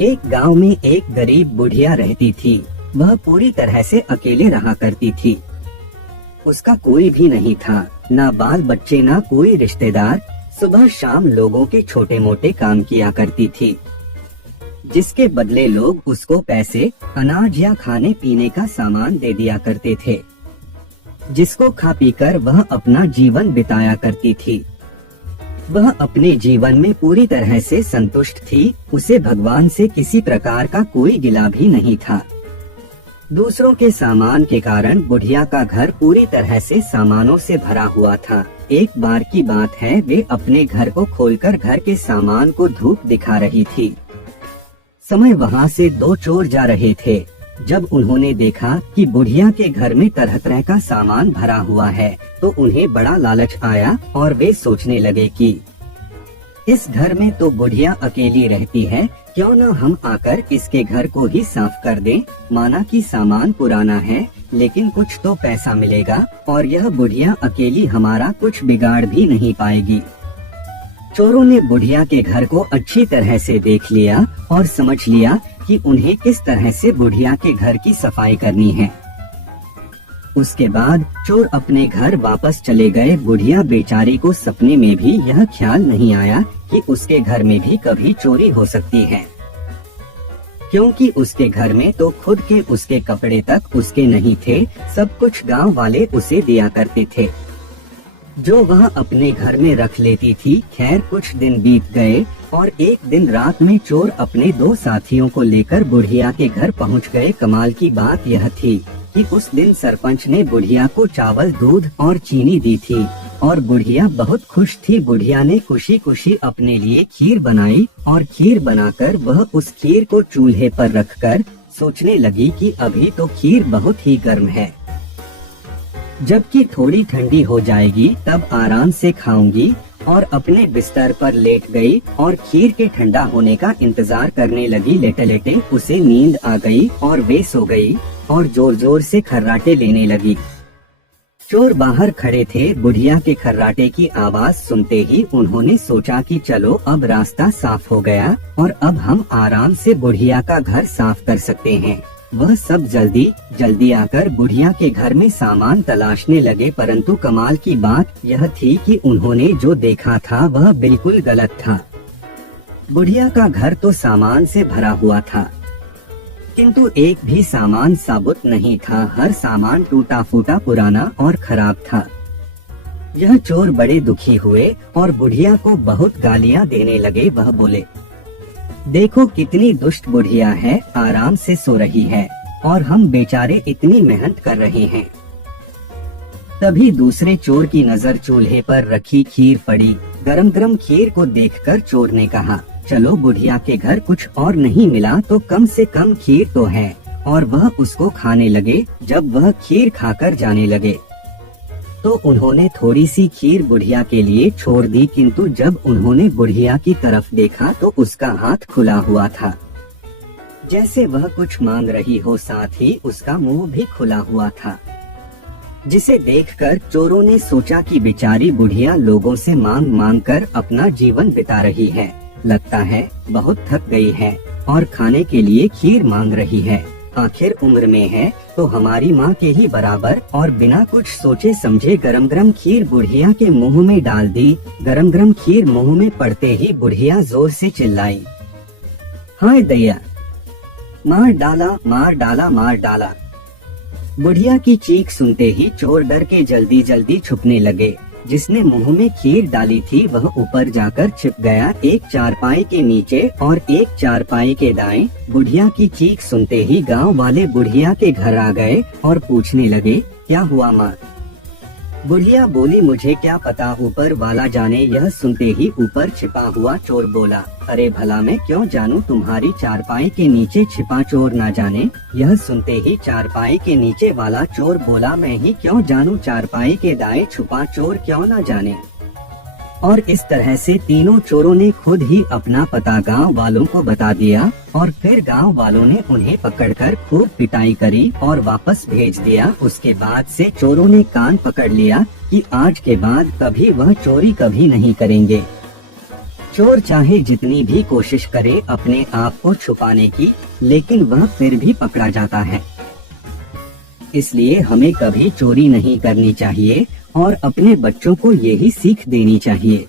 एक गांव में एक गरीब बुढ़िया रहती थी। वह पूरी तरह से अकेले रहा करती थी। उसका कोई भी नहीं था, ना बाल बच्चे, ना कोई रिश्तेदार। सुबह शाम लोगों के छोटे मोटे काम किया करती थी, जिसके बदले लोग उसको पैसे, अनाज या खाने पीने का सामान दे दिया करते थे, जिसको खा पीकर वह अपना जीवन बिताया करती थी। वह अपने जीवन में पूरी तरह से संतुष्ट थी। उसे भगवान से किसी प्रकार का कोई गिला भी नहीं था। दूसरों के सामान के कारण बुढ़िया का घर पूरी तरह से सामानों से भरा हुआ था। एक बार की बात है, वे अपने घर को खोलकर घर के सामान को धूप दिखा रही थी। समय वहाँ से दो चोर जा रहे थे। जब उन्होंने देखा कि बुढ़िया के घर में तरह तरह का सामान भरा हुआ है, तो उन्हें बड़ा लालच आया और वे सोचने लगे कि इस घर में तो बुढ़िया अकेली रहती है, क्यों न हम आकर इसके घर को ही साफ कर दें। माना कि सामान पुराना है, लेकिन कुछ तो पैसा मिलेगा और यह बुढ़िया अकेली हमारा कुछ बिगाड़ भी नहीं पाएगी। चोरों ने बुढ़िया के घर को अच्छी तरह से देख लिया और समझ लिया कि उन्हें किस तरह से बुढ़िया के घर की सफाई करनी है। उसके बाद चोर अपने घर वापस चले गए। बुढ़िया बेचारी को सपने में भी यह ख्याल नहीं आया कि उसके घर में भी कभी चोरी हो सकती है, क्योंकि उसके घर में तो खुद के उसके कपड़े तक उसके नहीं थे। सब कुछ गांव वाले उसे दिया करते थे, जो वह अपने घर में रख लेती थी। खैर, कुछ दिन बीत गए और एक दिन रात में चोर अपने दो साथियों को लेकर बुढ़िया के घर पहुंच गए। कमाल की बात यह थी कि उस दिन सरपंच ने बुढ़िया को चावल, दूध और चीनी दी थी और बुढ़िया बहुत खुश थी। बुढ़िया ने खुशी खुशी अपने लिए खीर बनाई और खीर बनाकर वह उस खीर को चूल्हे पर रखकर सोचने लगी कि अभी तो खीर बहुत ही गर्म है, जबकि थोड़ी ठंडी हो जाएगी तब आराम से खाऊंगी। और अपने बिस्तर पर लेट गई और खीर के ठंडा होने का इंतजार करने लगी। लेटे लेटे उसे नींद आ गई और वे सो गई और जोर जोर से खर्राटे लेने लगी। चोर बाहर खड़े थे। बुढ़िया के खर्राटे की आवाज सुनते ही उन्होंने सोचा कि चलो अब रास्ता साफ हो गया और अब हम आराम से बुढ़िया का घर साफ कर सकते हैं। वह सब जल्दी आकर बुढ़िया के घर में सामान तलाशने लगे, परंतु कमाल की बात यह थी कि उन्होंने जो देखा था वह बिल्कुल गलत था। बुढ़िया का घर तो सामान से भरा हुआ था, किंतु एक भी सामान साबुत नहीं था। हर सामान टूटा फूटा, पुराना और खराब था। यह चोर बड़े दुखी हुए और बुढ़िया को बहुत गालियां देने लगे। वह बोले, देखो कितनी दुष्ट बुढ़िया है, आराम से सो रही है और हम बेचारे इतनी मेहनत कर रहे हैं। तभी दूसरे चोर की नजर चूल्हे पर रखी खीर पड़ी। गरम गरम खीर को देखकर चोर ने कहा, चलो बुढ़िया के घर कुछ और नहीं मिला तो कम से कम खीर तो है, और वह उसको खाने लगे। जब वह खीर खाकर जाने लगे तो उन्होंने थोड़ी सी खीर बुढ़िया के लिए छोड़ दी, किंतु जब उन्होंने बुढ़िया की तरफ देखा तो उसका हाथ खुला हुआ था, जैसे वह कुछ मांग रही हो। साथ ही उसका मुंह भी खुला हुआ था, जिसे देखकर चोरों ने सोचा कि बेचारी बुढ़िया लोगों से मांग मांग कर अपना जीवन बिता रही है। लगता है बहुत थक गई है और खाने के लिए खीर मांग रही है। आखिर उम्र में है तो हमारी माँ के ही बराबर। और बिना कुछ सोचे समझे गरम गरम खीर बुढ़िया के मुंह में डाल दी। गरम गरम खीर मुंह में पड़ते ही बुढ़िया जोर से चिल्लाई, हाय दैया, मार डाला, मार डाला, मार डाला। बुढ़िया की चीख सुनते ही चोर डर के जल्दी छुपने लगे। जिसने मुंह में खीर डाली थी वह ऊपर जाकर छिप गया, एक चारपाई के नीचे और एक चारपाई के दाएं। बुढ़िया की चीख सुनते ही गांव वाले बुढ़िया के घर आ गए और पूछने लगे, क्या हुआ माँ? बुढ़िया बोली, मुझे क्या पता, ऊपर वाला जाने। यह सुनते ही ऊपर छिपा हुआ चोर बोला, अरे भला मैं क्यों जानूं, तुम्हारी चारपाई के नीचे छिपा चोर ना जाने। यह सुनते ही चारपाई के नीचे वाला चोर बोला, मैं ही क्यों जानूं, चारपाई के दाएं छुपा चोर क्यों ना जाने। और इस तरह से तीनों चोरों ने खुद ही अपना पता गांव वालों को बता दिया और फिर गांव वालों ने उन्हें पकड़कर खूब पिटाई करी और वापस भेज दिया। उसके बाद से चोरों ने कान पकड़ लिया कि आज के बाद कभी वह चोरी कभी नहीं करेंगे। चोर चाहे जितनी भी कोशिश करे अपने आप को छुपाने की, लेकिन वह फिर भी पकड़ा जाता है। इसलिए हमें कभी चोरी नहीं करनी चाहिए और अपने बच्चों को यही सीख देनी चाहिए।